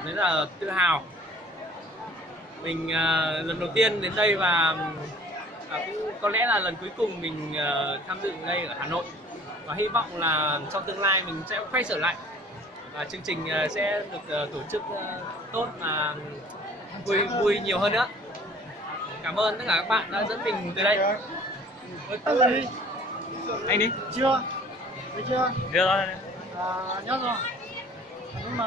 cảm thấy là tự hào. Mình lần đầu tiên đến đây và cũng có lẽ là lần cuối cùng mình tham dự đây ở Hà Nội, và hy vọng là trong tương lai mình sẽ quay trở lại và chương trình sẽ được tổ chức tốt và vui nhiều hơn nữa. Cảm ơn tất cả các bạn đã dẫn mình tới đây. Anh đi chưa thấy chưa được rồi. nhớ rồi nhưng mà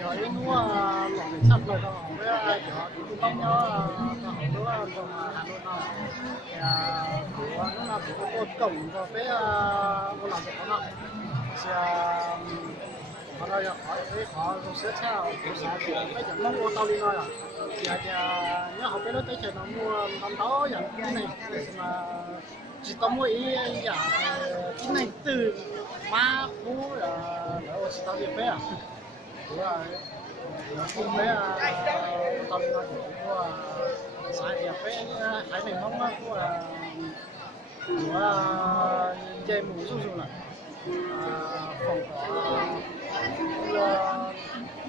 giờ ấy nó lỏng cảnh sát rồi tao hỏi với kiểu thì tôi tông nhớ tao hỏi nữa còn Hà Nội nào thì của nó là của cô cổng và với cô làm việc nó thì họ nói họ sẽ sao mấy trận nó mua tao đi thôi à giờ nhớ học cái đó tới trời nó mua năm đó giờ cái này mà chỉ tao mua ý giả cái này từ má phú là ở chỉ tao việc với à đúng rồi cùng với tao đi nói của sai việc với cái này mong của chơi mù su su này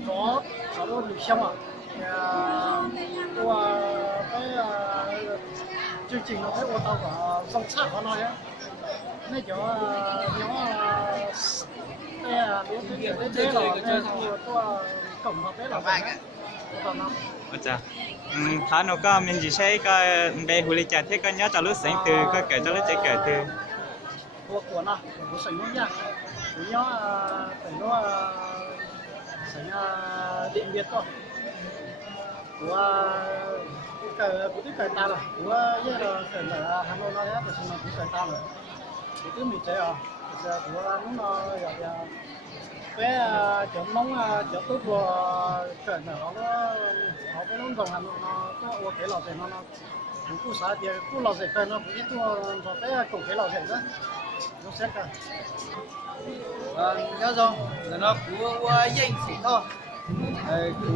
phòng có nó bị xong à của cái chương trình nó thấy ô tô của dòng sát của nó á mấy chỗ nó cái là của cổng hợp đấy là vậy còn nó अच्छा था nó có mình chỉ thấy có bé hồ ly trà thế có nhớ cho lúc sinh từ có kể cho lúc chạy kể từ của nó của sảnh nó nha của nó phải nó sảnh điện biệt thôi của cái cởi ta rồi của giờ là cởi là Hà Nội nó đấy phải xong cái cởi ta rồi cái thứ mình chơi à của nó cái chỗ nóng chỗ tốt của cởi nó họ cái nóng dòng Hà Nội nó có cái lò rèn nó cũng cú xã thì cú lò rèn cởi nó cũng ít vào cái cổng cái lò rèn đó nó xét cả nhớ rồi là nó của danh sĩ thôi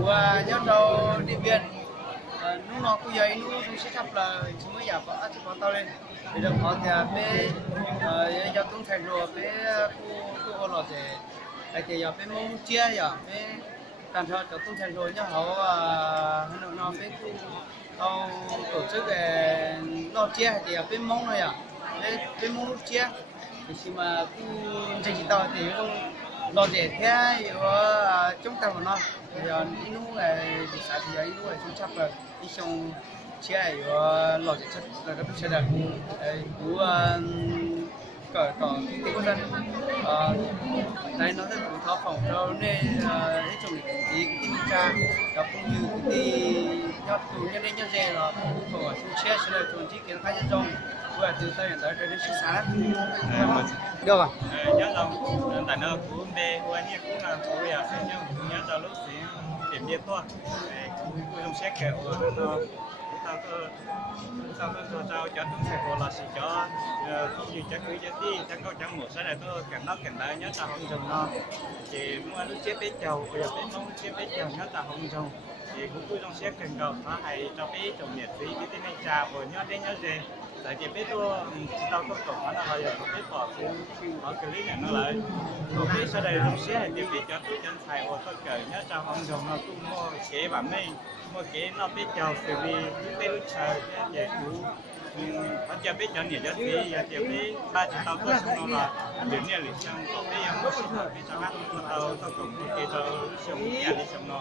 của nhớ đâu điện biên lúc nó cũng vậy lúc sẽ thắp là chúng mới giả vợ thì còn tao lên thì được họ thì bé giờ cũng thành rồi bé cô lò thì lại thì giờ bé muốn chia giờ bé tàn thọ cho cũng thành rồi nhá họ nó bé tao tổ chức để lo chia thì bé mong rồi à bé muốn chia thì khi mà cũng chỉ tao thì không lo để thế chúng ta của nó thì nó là xã thì ấy nó là chúng chấp là đi xong chia này lo để chất là cái xe đạp của cỡ kinh tế dân đây nó rất là khó phòng cho nên nói chung là tí kinh tra đó cũng như tí nhát tù nhân đến nhân dè là của chúng chia sẽ là chúng chỉ kiến khai nhân trong vừa từ tây đến tới đến sinh sáng được à nhớ lòng tại nó cũng bé hoa nhé cũng là cũng là sẽ nhớ cho lúc sẽ điểm nhiệt thôi cũng không xét kẹo nó sao cho chúng sẽ có là sẽ cho như chắc cứ đi chắc có chẳng một cái này tôi cảnh đó nhớ là không dùng nó chỉ mua nước chế bé chầu bây giờ bé nông chế bé chầu nhớ là không dùng thì cũng không xét cần cầu nó hay cho bé trồng nhiệt phí cái này trà rồi nhớ đến nhớ gì tại vì biết tôi tao có cổng nó là giờ tôi biết bỏ cái clip này nó lại rồi biết sau đây không sẽ thì biết cho tôi chân xài ô tô cởi nhớ cho không dùng nó cũng mua kế bản mình mua kế nó biết chào xử lý những cái lúc chờ về cũ họ chưa biết cho nhiều cho thì giờ chỉ biết ba chỉ tao có xong nó là đến nhà lịch xong có biết em có xin biết cho hát tao cũng kể cho xong nhà lịch xong nó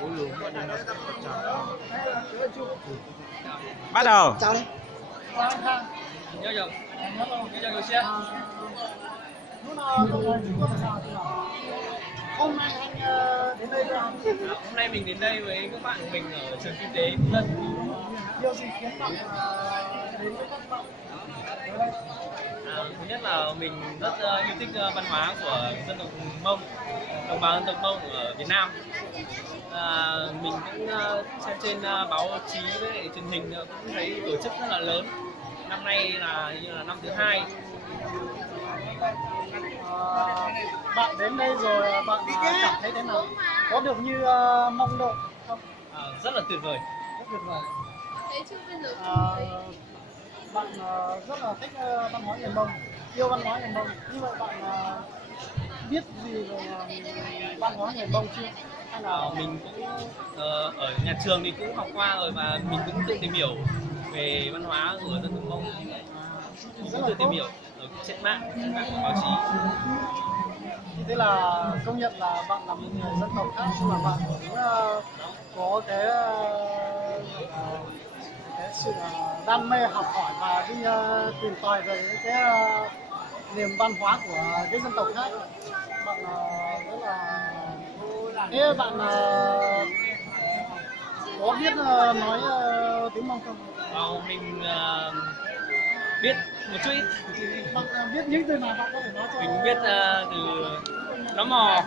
cũ luôn cho nên nó sẽ chào bắt đầu chào đi Nhớ rồi. Nhớ cho người xe. Hôm nay anh đến đây rồi. Hôm nay mình đến đây với các bạn của mình ở trường kinh tế Phú Lân. Điều gì khiến bạn đến với các bạn? Thứ nhất là mình rất yêu thích văn hóa của dân tộc Mông, đồng bào dân tộc Mông ở Việt Nam. Mình cũng xem trên báo chí với truyền hình cũng thấy tổ chức rất là lớn. Năm nay là năm thứ 2. Bạn đến đây rồi bạn cảm thấy thế nào? Có được như mong đợi không? Rất là tuyệt vời. Rất tuyệt vời. Bạn rất là thích văn hóa người Mông, yêu văn hóa người Mông. Như vậy bạn biết gì về văn hóa người Mông chưa? hay là Mình cũng ở nhà trường thì cũng học qua rồi và mình cũng tự tìm hiểu về văn hóa của dân tộc Mông, rất cũng là tự tìm tốt. hiểu ở trên mạng của báo chí. Thế là công nhận là bạn là một người dân tộc khác, nhưng mà bạn cũng có cái sự đam mê học hỏi và đi tìm tòi về cái niềm văn hóa của cái dân tộc khác. Bạn rất là thế bạn có biết nói tiếng Mông không? Mình biết một chút ít. Bạn biết những từ nào bạn có thể nói cho Mình biết từ nó mò,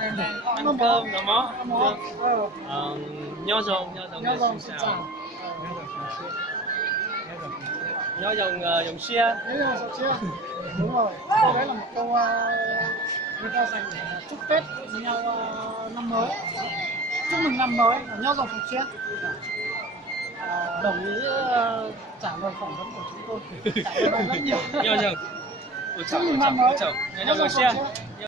ăn cơm, nó mó, nho rồng, Nhớ xin dòng xin chào, chào. nho rồng rồng xia. Thế là sao chưa? Đúng rồi, câu đấy là một câu người ta dành để chúc Tết nhau năm mới, chúc mừng năm mới, nhau dòng phục chia. Đồng ý trả lời phỏng vấn của chúng tôi. Cảm ơn rất nhiều. Nho rồng, Chúc mừng năm mới. nho rồng xia.